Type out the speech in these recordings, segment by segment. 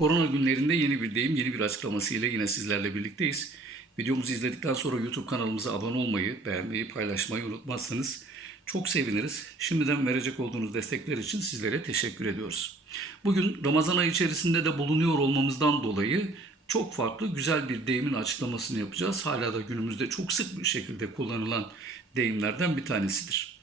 Korona günlerinde yeni bir deyim, yeni bir açıklamasıyla yine sizlerle birlikteyiz. Videomuzu izledikten sonra YouTube kanalımıza abone olmayı, beğenmeyi, paylaşmayı unutmazsanız çok seviniriz. Şimdiden verecek olduğunuz destekler için sizlere teşekkür ediyoruz. Bugün Ramazan ayı içerisinde de bulunuyor olmamızdan dolayı çok farklı güzel bir deyimin açıklamasını yapacağız. Hala da günümüzde çok sık bir şekilde kullanılan deyimlerden bir tanesidir.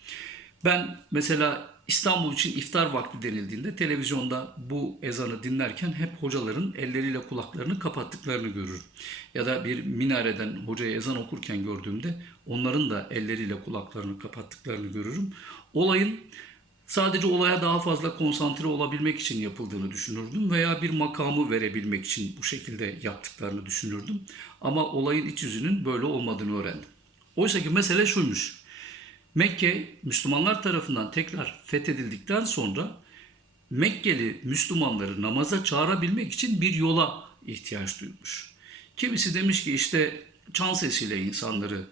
Ben mesela İstanbul için iftar vakti denildiğinde televizyonda bu ezanı dinlerken hep hocaların elleriyle kulaklarını kapattıklarını görürüm. Ya da bir minareden hocaya ezan okurken gördüğümde onların da elleriyle kulaklarını kapattıklarını görürüm. Olayın sadece olaya daha fazla konsantre olabilmek için yapıldığını düşünürdüm veya bir makamı verebilmek için bu şekilde yaptıklarını düşünürdüm. Ama olayın iç yüzünün böyle olmadığını öğrendim. Oysa ki mesele şuymuş. Mekke Müslümanlar tarafından tekrar fethedildikten sonra Mekkeli Müslümanları namaza çağırabilmek için bir yola ihtiyaç duymuş. Kimisi demiş ki işte çan sesiyle insanları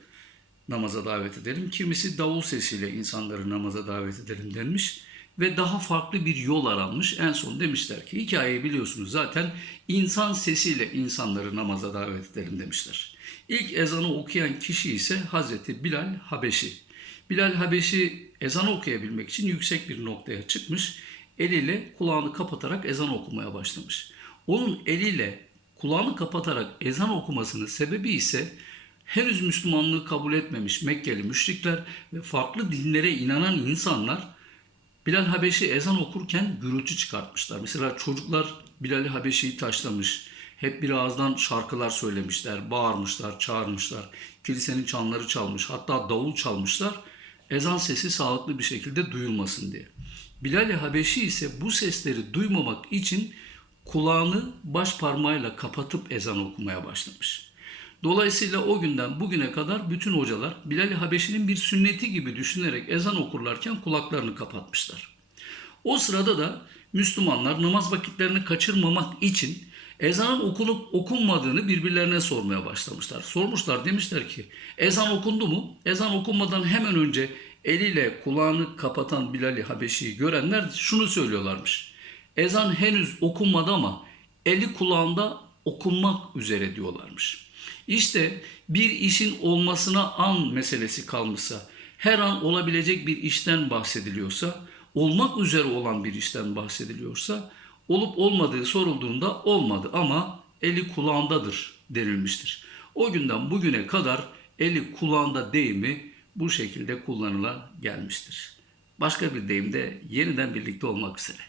namaza davet edelim. Kimisi davul sesiyle insanları namaza davet edelim denmiş ve daha farklı bir yol aranmış. En son demişler ki hikayeyi biliyorsunuz zaten insan sesiyle insanları namaza davet edelim demişler. İlk ezanı okuyan kişi ise Hazreti Bilal Habeşi. Bilal Habeşi ezan okuyabilmek için yüksek bir noktaya çıkmış. Eliyle kulağını kapatarak ezan okumaya başlamış. Onun eliyle kulağını kapatarak ezan okumasının sebebi ise henüz Müslümanlığı kabul etmemiş Mekkeli müşrikler ve farklı dinlere inanan insanlar Bilal Habeşi ezan okurken gürültü çıkartmışlar. Mesela çocuklar Bilal Habeşi'yi taşlamış. Hep bir ağızdan şarkılar söylemişler, bağırmışlar, çağırmışlar. Kilisenin çanları çalmış, hatta davul çalmışlar. Ezan sesi sağlıklı bir şekilde duyulmasın diye. Bilal Habeşi ise bu sesleri duymamak için kulağını baş parmağıyla kapatıp ezan okumaya başlamış. Dolayısıyla o günden bugüne kadar bütün hocalar Bilal Habeşi'nin bir sünneti gibi düşünerek ezan okurlarken kulaklarını kapatmışlar. O sırada da Müslümanlar namaz vakitlerini kaçırmamak için ezanın okunup okunmadığını birbirlerine sormaya başlamışlar. Sormuşlar demişler ki ezan okundu mu? Ezan okunmadan hemen önce eliyle kulağını kapatan Bilal-i Habeşi'yi görenler şunu söylüyorlarmış. Ezan henüz okunmadı ama eli kulağında okunmak üzere diyorlarmış. İşte bir işin olmasına an meselesi kalmışsa, her an olabilecek bir işten bahsediliyorsa, olmak üzere olan bir işten bahsediliyorsa, olup olmadığı sorulduğunda olmadı ama eli kulağındadır denilmiştir. O günden bugüne kadar eli kulağında deyimi bu şekilde kullanıla gelmiştir. Başka bir deyimde yeniden birlikte olmak üzere.